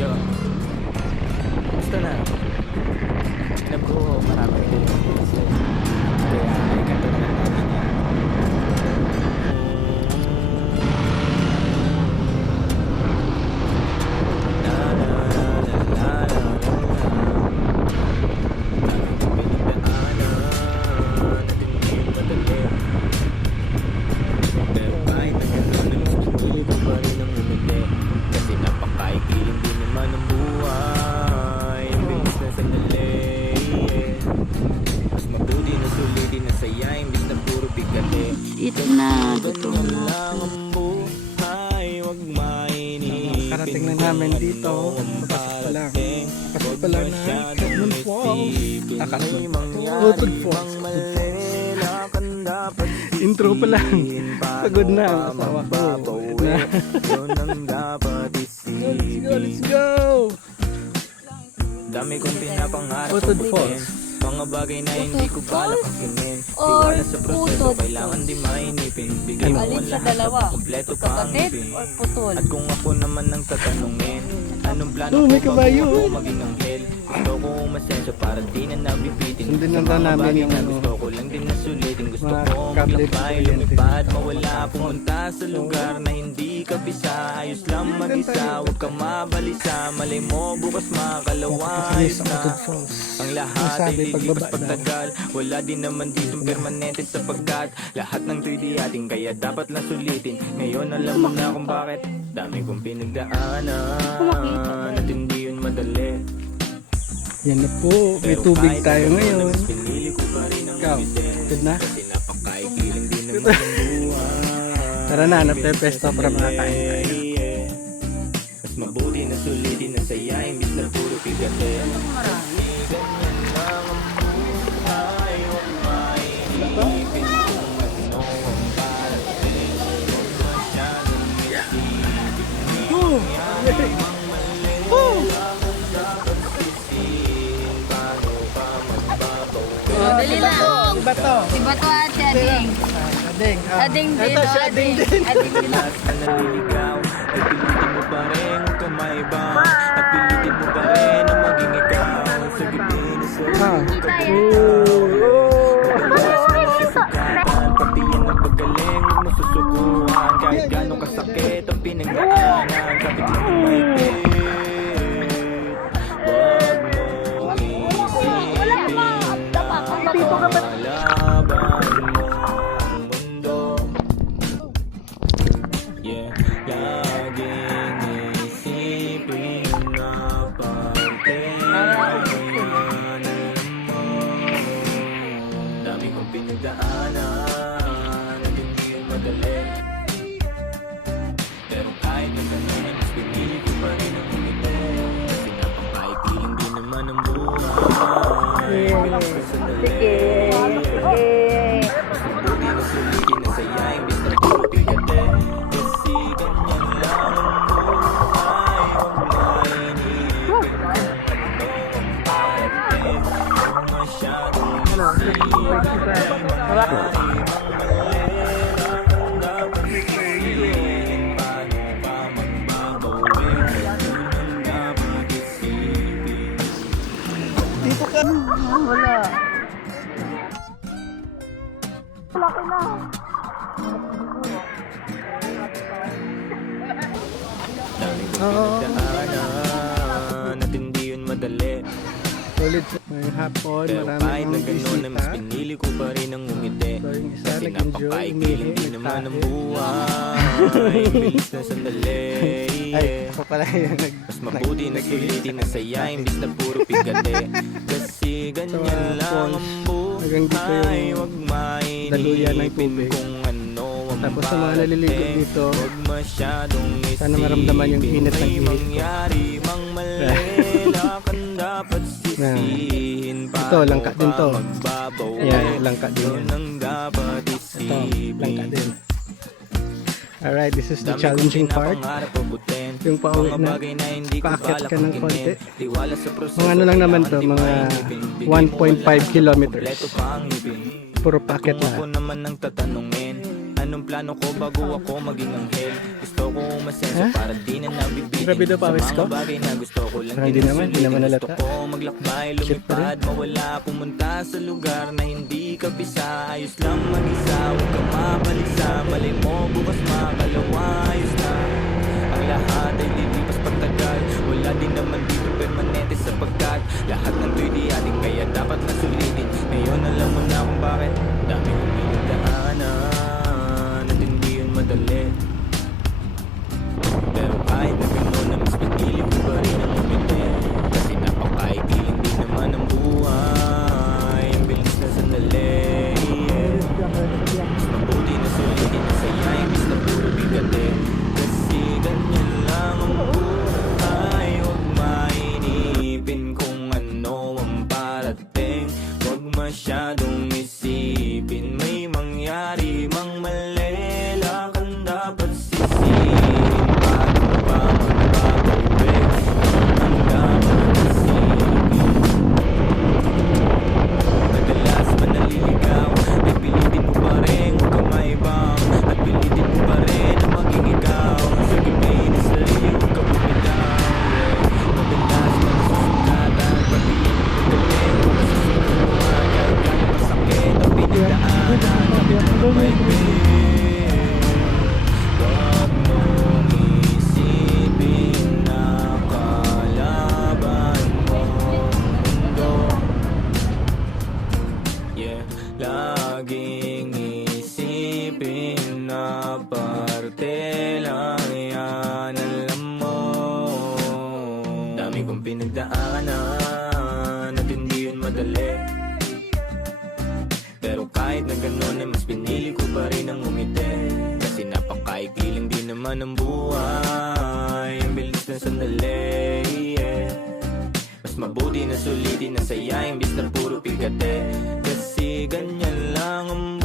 Yo, gusto na. Alam ko, marami rin kasi. Kaya, ikanto na lang natin yan. La, la, la, la, la, la, la. Pinagdaanan, natin ngayon madali. Pero kahit na gano'n, pinili ko pa rin ang umiti. Kasi napakaikiling din naman ang buhay. Ang bilis na sandali. Mas mabuti na sulitin na saya, imbis na puro bigati. Ito na, gutom Ganun na. lang ang buhay, wag mainipin. Karating na namin dito. Pasok pa lang na Quezon Falls. Quezon Falls. Intro pa lang. Pagod na ang asawa ko. Let's go! Dami kong pinapangarap Quezon abutin. Falls. Mga bagay na hindi ko balak akinin. Or Tiwala sa proseso, putol kailangan di mainipin. Bigay mo Alin ang sa lahat dalawa? na kompleto pa ang Kapatid ipin. or putol? At kung ako naman ang tatanungin, anong plano Oh, may ko kabayo. bago ako maging anghel? Gusto ko umasenso para di na nabibitin. Sundin Sa na mga namin bagay yung na ano, gusto ko lang din na sulitin. Gusto mga ko cabinet maglakbay, kuryente. lumipad, mawala, pumunta sa lugar na hindi kabisa. Ayos lang mag-isa, huwag ka mabalisa. Malay mo, bukas makakalawa. Kasi Ayos sa na Quezon Falls. ang lahat ay Masabi, lilipas pagbaba daw. pagtagal. Wala din naman ditong permanente sapagkat lahat ng 3D ating kaya dapat lang sulitin. Ngayon alam mo na kung bakit. Dami kong pinagdaanan at hindi yun madali. Yan na po. May Pero tubig kahit tayo ano, ngayon. mas pinili ko pa rin ang Ikaw, umiti. good na? Kasi napakaikiling din naman ang buhay. Tara na, nagpe-pesto para makakain tayo. Mas mabuti na sulitin na saya, imbis na puro pigate. Ganyan lang ang buhay, huwag mainipin kung ano ang parating. Huwag masyadong isipin ang mali. Bakit dapat sisihin? Paano pa magbabawi? Dali lang. Iba to. Diba to ate Ading? Ading. Ading din, Ito no, si Ading din. Ading din. Lahat na naliligaw, ay pilitin mo pa rin ang kamaiba. At pilitin mo pa rin ang maging ikaw. Sa gitna sa madalas na nasasagatan. Pati yan ang paggaling, huwag mo susukuhan. Kahit gano'ng kasakit ang pinagdaanan. Kapit lang ang maigpit, huwag mo isipin na kalaban mo ang mundo. Yeah, laging isipin na pagkailangan mo. Dami kong pinagdaanan at hindi yun madali. Pero kahit na ganun, mas pinili ko pa rin ang umiti. Kasi napakaikiling din naman ang buhay. Bilis na sandali. Mas mabuti na sulitin na saya, imbis na puro bigate. Kasi ganyan lang ang buhay, huwag mainipin kung ano ang parating. Huwag masyadong isipin ang mali, ang dapat sisihin. Paano pa magbabawi? Yun ang dapat isipin. Dito ka. Wala. Dami kong pinagdaanan at hindi yun madali. Solid. Ngayong hapon, Pero marami kahit na ng gano'n ay mas bisita. pinili ko pa rin ang umiti. So yung isa Kasi nag-enjoy, napakaikiling din naman ang buhay. Bilis na sandali. Ay, ako pala yung Mas mabuti na sulitin na saya, imbis na puro pigate. Kasi ganyan lang ang hanggang dito buhay, yung huwag daluyan ng mainipin tubig. kung ano ang Tapos sa mga naliligo parating. dito, Huwag masyadong sana maramdaman yung isipin. init ng May ihip ko. mangyari mang mali, lakan dapat sisihin. Ito, langka din to. Magbabawi. Yan, langka din Yun yan. ang dapat Ito, isipin. langka din. Alright, this is the Dami challenging kong part. pinapangarap abutin. Yung pauwi Mga na, bagay na hindi ko paakyat balak ka ng angkinin. konti. Tiwala sa proseso, Mga ano lang naman to, kailangan di mga mainipin. Bigay mo 1.5 lahat, kilometers. kompleto pa ang ngipin. Puro At packet kung ako na. naman ang tatanungin, Anong plano ko bago ako maging anghel? Gusto ko umasenso Ha? para di na nabibitin Grabe daw pawis sa ko. mga bagay na gusto ko lang Parang hindi naman, hindi naman Gusto halata. ko maglakbay, Cute pa rin. lumipad, mawala, pumunta sa lugar na hindi ka bisa. Ayos lang mag-isa, huwag ka mabalisa. Malay mo, bukas makalawa, ayos na. Ang lahat ay lilipas pagtagal. Wala din naman dito permanente sapagkat lahat ng to'y di ating kaya dapat na sulitin. Ngayon alam mo na kung bakit dami kong pinagdaanan at hindi yun madali. Pero kahit na gano'n na mas pinili ko pa rin ang umiti. Kasi napakaigiling din naman ang buhay. Ang bilis na sandali, mas mabuti na sulitin na saya. Imbis na puro bigate. Kasi ganyan lang ang buhay. Huwag mainipin kung ano ang parating. Huwag masyadong isipin. May mangyari mang mali, lakang dapat sisihin. Paano ba magbabawi ang dapat isipin? Madalas man naliligaw, ay pilitin mo pa rin huwag kang maibang. At pilitin mo pa rin na maging ikaw. Sa gabay na sarili huwag kang bumitaw. Madalas man nasusugatan, pati yung pagdaling huwag masusunuhan. Kahit gano'ng masakit ang pinagdaanan, kapit mo maibig. Huwag mong isipin na kalaban mo mundo. Yeah, laging isipin na parte lang yan, alam mo. Dami kong pinagdaanan at hindi yun madali. Pero kahit na gano'n ay mas pinili ko pa rin ang umiti. Kasi napakaigiling din naman ang buhay. Ang bilis na sandali, yeah. Mas mabuti na sulitin na saya imbis na puro pigate. Kasi ganyan lang ang